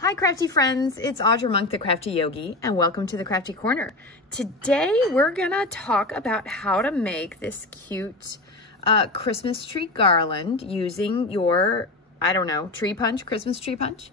Hi crafty friends, it's Audra Monk, the Crafty Yogi, and welcome to the Crafty Corner. Today we're gonna talk about how to make this cute Christmas tree garland using your, I don't know, tree punch, Christmas tree punch.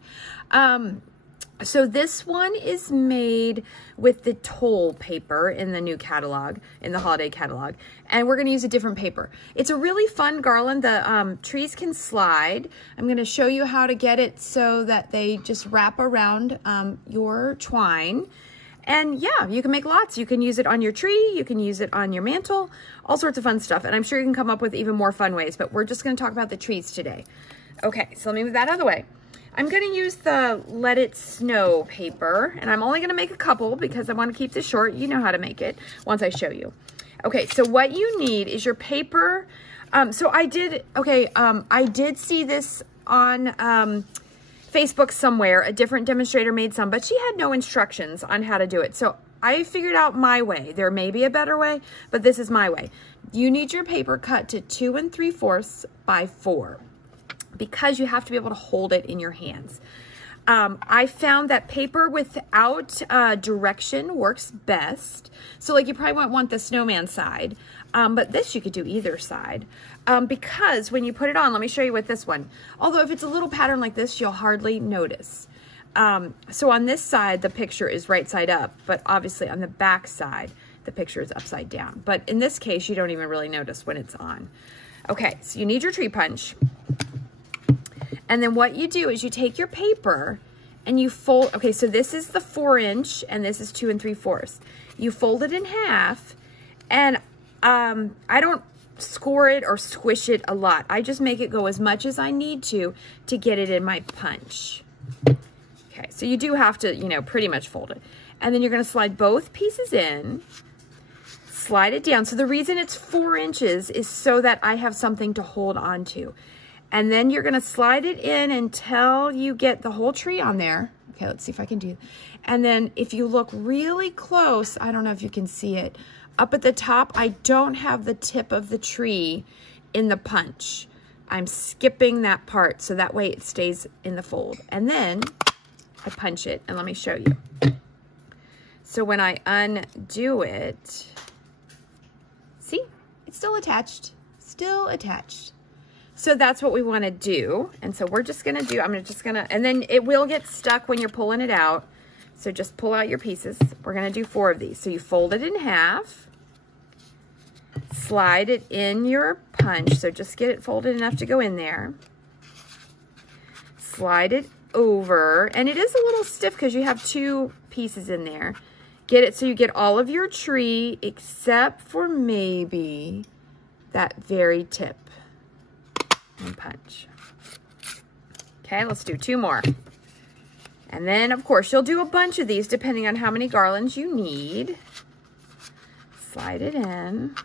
So this one is made with the toll paper in the new catalog, in the holiday catalog, and we're going to use a different paper. It's a really fun garland. The trees can slide. I'm going to show you how to get it so that they just wrap around your twine. And yeah, you can make lots. You can use it on your tree, you can use it on your mantle, all sorts of fun stuff. And I'm sure you can come up with even more fun ways, but we're just going to talk about the trees today. Okay, so let me move that out of the way. I'm going to use the Let It Snow paper, and I'm only going to make a couple because I want to keep this short. You know how to make it once I show you. Okay, so what you need is your paper. I did see this on Facebook somewhere. A different demonstrator made some, but she had no instructions on how to do it. So I figured out my way. There may be a better way, but this is my way. You need your paper cut to 2 3/4 by 4. Because you have to be able to hold it in your hands. I found that paper without direction works best. So like you probably won't want the snowman side, but this you could do either side. Because when you put it on, let me show you with this one. Although if it's a little pattern like this, you'll hardly notice. So on this side, the picture is right side up, but obviously on the back side, the picture is upside down. But in this case, you don't even really notice when it's on. Okay, so you need your tree punch. And then what you do is you take your paper and you fold, okay, so this is the 4-inch and this is 2 3/4. You fold it in half, and I don't score it or squish it a lot. I just make it go as much as I need to get it in my punch. Okay, so you do have to, you know, pretty much fold it. And then you're gonna slide both pieces in, slide it down. So the reason it's 4 inches is so that I have something to hold on to. And then you're going to slide it in until you get the whole tree on there. Okay, let's see if I can do it. And then if you look really close, I don't know if you can see it, up at the top, I don't have the tip of the tree in the punch. I'm skipping that part so that way it stays in the fold. And then I punch it, and let me show you. So when I undo it, see, it's still attached, So that's what we want to do. And so we're just going to do, and then it will get stuck when you're pulling it out. So just pull out your pieces. We're going to do 4 of these. So you fold it in half, slide it in your punch. So just get it folded enough to go in there. Slide it over, and it is a little stiff because you have 2 pieces in there. Get it so you get all of your tree except for maybe that very tip. And punch. Okay, let's do 2 more. And then, of course, you'll do a bunch of these depending on how many garlands you need. Slide it in.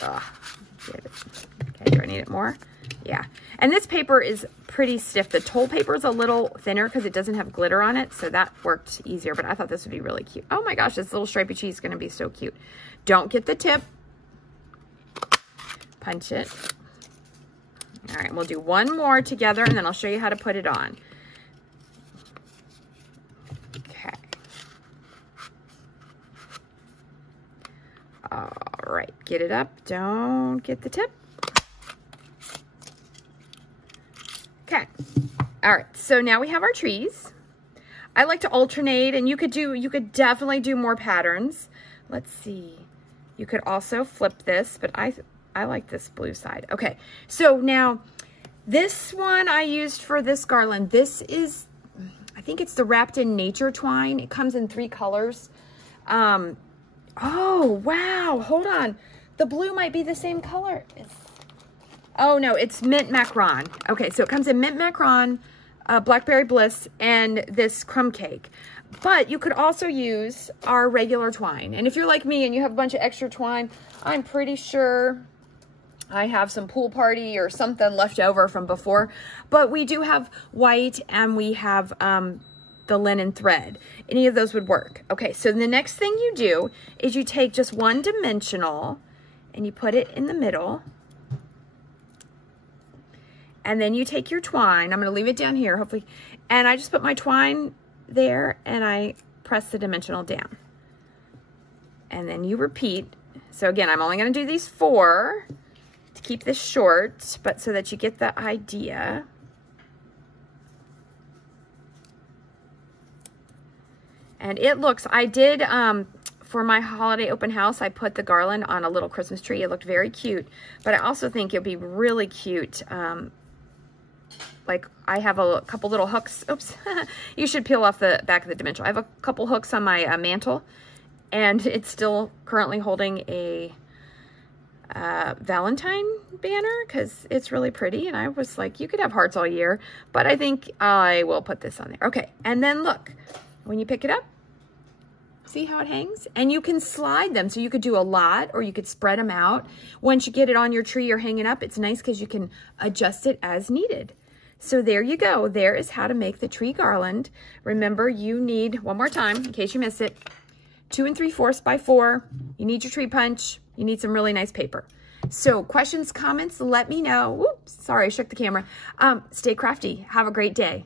Ugh, get it. Okay, do I need it more? Yeah. And this paper is pretty stiff. The toll paper is a little thinner because it doesn't have glitter on it, so that worked easier, but I thought this would be really cute. Oh my gosh, this little stripy cheese is going to be so cute. Don't get the tip. Punch it. All right, we'll do 1 more together, and then I'll show you how to put it on. Okay. All right, get it up. Don't get the tip. Okay. All right, so now we have our trees. I like to alternate, and you could definitely do more patterns. Let's see. You could also flip this, but I like this blue side. Okay, so now this one I used for this garland. This is, I think it's the Wrapped in Nature twine. It comes in 3 colors. Oh, wow, hold on. The blue might be the same color. Oh no, it's Mint Macaron. Okay, so it comes in Mint Macaron, Blackberry Bliss, and this crumb cake. But you could also use our regular twine. And if you're like me and you have a bunch of extra twine, I'm pretty sure I have some pool party or something left over from before. But we do have white, and we have the linen thread. Any of those would work. Okay, so the next thing you do is you take just 1 dimensional and you put it in the middle. And then you take your twine, I'm going to leave it down here, hopefully, And I just put my twine there and I press the dimensional down. And then you repeat. So again, I'm only going to do these 4 to keep this short, but so that you get the idea. And it looks, I did, for my holiday open house, I put the garland on a little Christmas tree. It looked very cute, but I also think it'd be really cute. Like I have a couple little hooks. Oops, you should peel off the back of the dimensional. I have a couple hooks on my mantle, and it's still currently holding a Valentine banner because it's really pretty. And I was like, you could have hearts all year, but I think I will put this on there. Okay, and then look, when you pick it up, see how it hangs? And you can slide them. So you could do a lot or you could spread them out. Once you get it on your tree or hanging up, it's nice because you can adjust it as needed. So there you go. There is how to make the tree garland. Remember, you need, one more time, in case you missed it, 2 3/4 by 4. You need your tree punch. You need some really nice paper. So questions, comments, let me know. Oops, sorry, I shook the camera. Stay crafty. Have a great day.